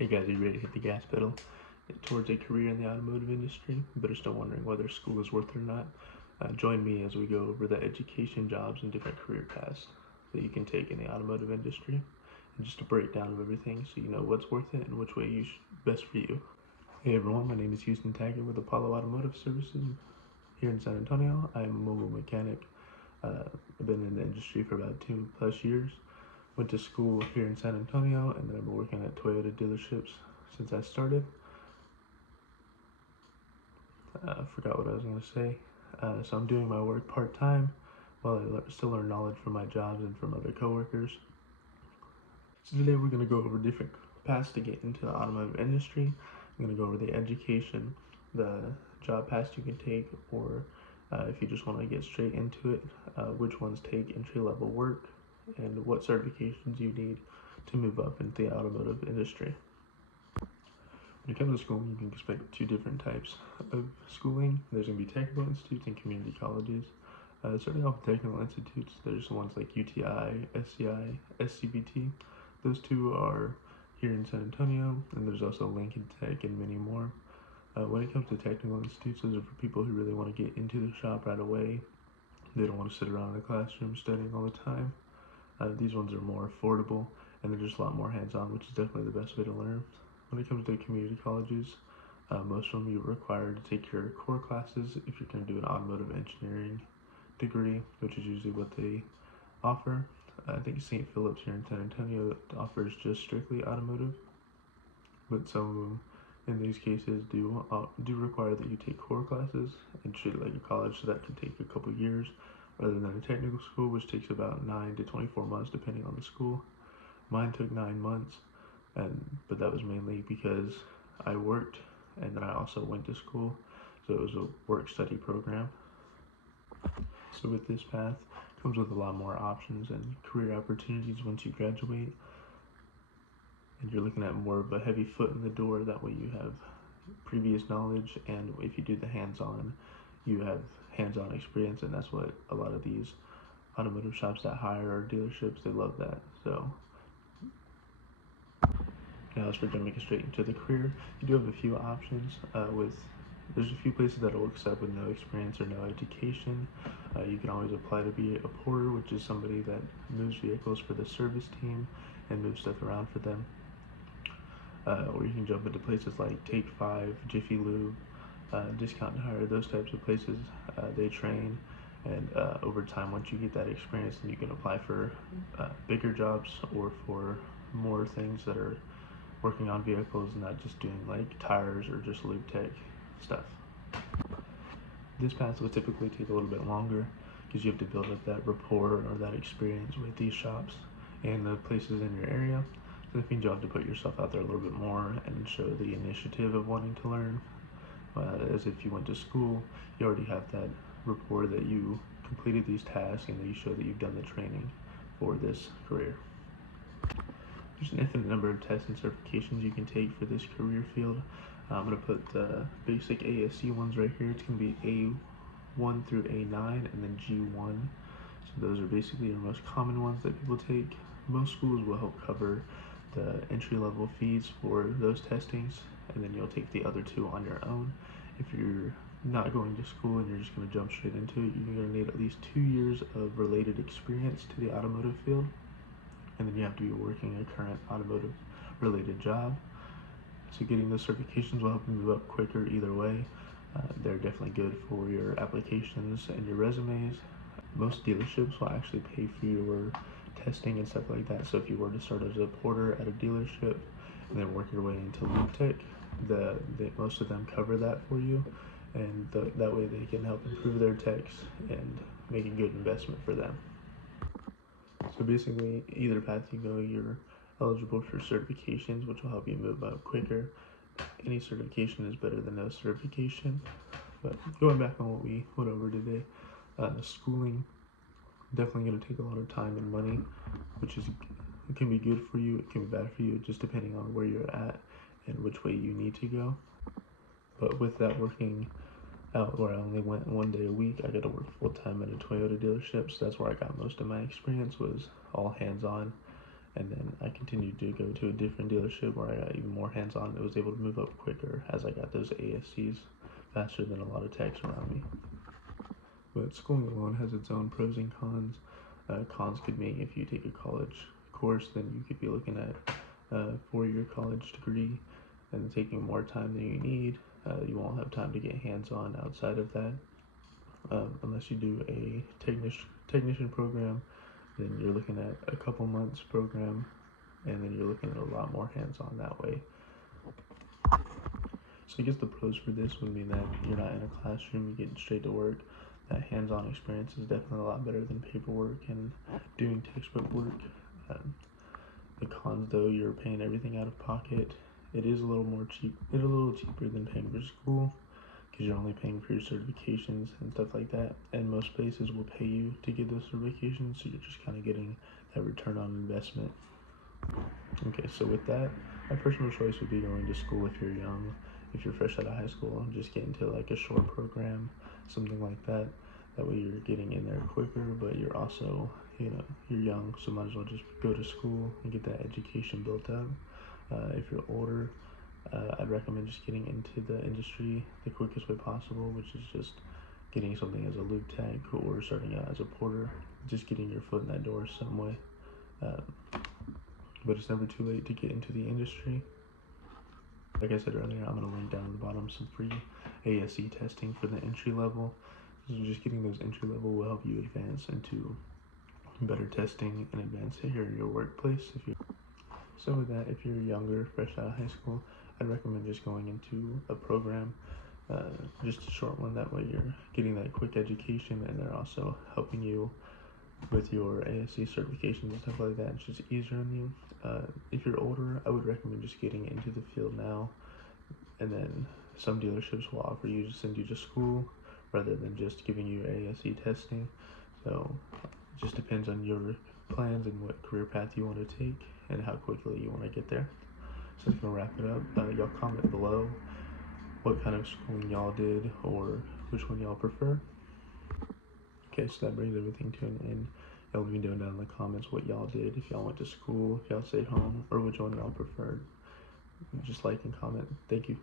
Hey guys, are you ready to hit the gas pedal towards a career in the automotive industry, but are still wondering whether school is worth it or not? Join me as we go over the education, jobs, and different career paths that you can take in the automotive industry, and just a breakdown of everything so you know what's worth it and which way best for you. Hey everyone, my name is Houston Taggart with Apollo Automotive Services here in San Antonio. I am a mobile mechanic. I've been in the industry for about 2+ years. Went to school here in San Antonio, and then I've been working at Toyota dealerships since I started. I forgot what I was going to say. So I'm doing my work part-time while I still learn knowledge from my jobs and from other coworkers. So today we're going to go over different paths to get into the automotive industry. I'm going to go over the education, the job paths you can take, or if you just want to get straight into it, which ones take entry-level work, and what certifications you need to move up into the automotive industry. When it comes to schooling, you can expect two different types of schooling. There's going to be technical institutes and community colleges. Starting off with technical institutes, there's ones like UTI, SCI, SCBT. Those two are here in San Antonio, and there's also Lincoln Tech and many more. When it comes to technical institutes, those are for people who really want to get into the shop right away. They don't want to sit around in a classroom studying all the time. These ones are more affordable, and they're just a lot more hands-on, which is definitely the best way to learn. When it comes to community colleges, most of them you're required to take your core classes if you're going to do an automotive engineering degree, which is usually what they offer. I think St. Philip's here in San Antonio offers just strictly automotive, but some of them in these cases do require that you take core classes and treat it like a college, so that can take a couple years, rather than a technical school, which takes about 9 to 24 months depending on the school. Mine took 9 months, but that was mainly because I worked and then I also went to school, so it was a work-study program. So with this path, it comes with a lot more options and career opportunities once you graduate, and you're looking at more of a heavy foot in the door. That way you have previous knowledge, and if you do the hands-on, you have hands-on experience, and that's what a lot of these automotive shops that hire or dealerships, they love that. So now as for jumping straight into the career, you do have a few options. There's a few places that will accept with no experience or no education. You can always apply to be a porter, which is somebody that moves vehicles for the service team and moves stuff around for them. Or you can jump into places like Take 5, Jiffy Lube, Discount Hire, those types of places. They train, and over time, once you get that experience, then you can apply for bigger jobs or for more things that are working on vehicles, not just doing like tires or just lube tech stuff. This path will typically take a little bit longer because you have to build up that rapport or that experience with these shops and the places in your area. So that means you'll have to put yourself out there a little bit more and show the initiative of wanting to learn. As if you went to school, you already have that rapport that you completed these tasks and that you show that you've done the training for this career. There's an infinite number of tests and certifications you can take for this career field. I'm going to put the basic ASC ones right here. It's going to be A1 through A9 and then G1. So those are basically your most common ones that people take. Most schools will help cover the entry-level fees for those testings, and then you'll take the other two on your own. If you're not going to school and you're just going to jump straight into it, you're going to need at least 2 years of related experience to the automotive field, and then you have to be working a current automotive related job. So getting those certifications will help you move up quicker either way. They're definitely good for your applications and your resumes. Most dealerships will actually pay for your testing and stuff like that. So if you were to start as a porter at a dealership and then work your way into lube tech, most of them cover that for you, and that way they can help improve their techs and make a good investment for them. So basically, either path you go, you're eligible for certifications, which will help you move up quicker. Any certification is better than no certification. But going back on what we went over today, schooling definitely going to take a lot of time and money, which it can be good for you, it can be bad for you, just depending on where you're at and which way you need to go. But with that working out where I only went 1 day a week, I got to work full time at a Toyota dealership, so that's where I got most of my experience, was all hands-on And then I continued to go to a different dealership where I got even more hands-on. I was able to move up quicker as I got those ASCs faster than a lot of techs around me. But schooling alone has its own pros and cons. Cons could mean if you take a college course, then you could be looking at a 4-year college degree and taking more time than you need. You won't have time to get hands-on outside of that. Unless you do a technician program, then you're looking at a couple months program, and then you're looking at a lot more hands-on that way. So I guess the pros for this would be that you're not in a classroom, you're getting straight to work. That hands-on experience is definitely a lot better than paperwork and doing textbook work. The cons, though, you're paying everything out of pocket. It is a little cheaper than paying for school, because you're only paying for your certifications and stuff like that. And most places will pay you to get those certifications, so you're just kind of getting that return on investment. Okay, so with that, my personal choice would be going to school if you're young. If you're fresh out of high school, just get into like a short program, something like that. That way you're getting in there quicker, but you're also, you're young, so might as well just go to school and get that education built up. If you're older, I'd recommend just getting into the industry the quickest way possible, which is just getting something as a lube tech or starting out as a porter, just getting your foot in that door some way. But it's never too late to get into the industry. Like I said earlier, I'm going to link down at the bottom some free ASE testing for the entry level. So just getting those entry level will help you advance into better testing and advance here in your workplace. So with that, if you're younger, fresh out of high school, I'd recommend just going into a program, just a short one. That way you're getting that quick education, and they're also helping you with your ASC certifications and stuff like that. It's just easier on you. If you're older, I would recommend just getting into the field now, and then some dealerships will offer you to send you to school rather than just giving you ASC testing. So it just depends on your plans and what career path you want to take and how quickly you want to get there. So that's going to wrap it up. Y'all comment below what kind of schooling y'all did or which one y'all prefer. Okay, so that brings everything to an end. Y'all let me know down in the comments what y'all did, if y'all went to school, if y'all stayed home, or which one y'all preferred. Just like and comment. Thank you.